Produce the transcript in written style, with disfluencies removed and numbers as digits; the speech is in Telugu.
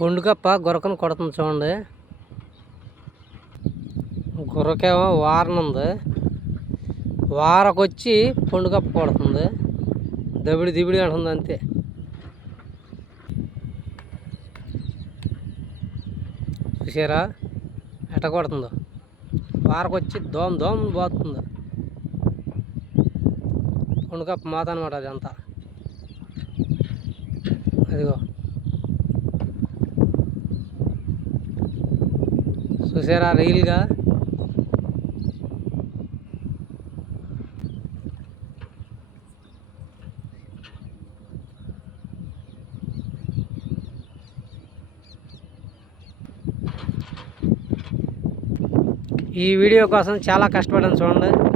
పొండుకప్ప గురకను కొడుతుంది చూడండి. గుర్రకేమో వారన ఉంది. వారకొచ్చి పొండుకప్ప కొడుతుంది. దబిడి దిబిడి అంటుంది అంతే. చూసారా ఎట్ట కొడుతుందో. వారకొచ్చి దోమ పోతుంది. పొండుకప్ప మాత అనమాట అదంతా. అదిగో చూసారా రీల్గా. ఈ వీడియో కోసం చాలా కష్టపడాను చూడండి.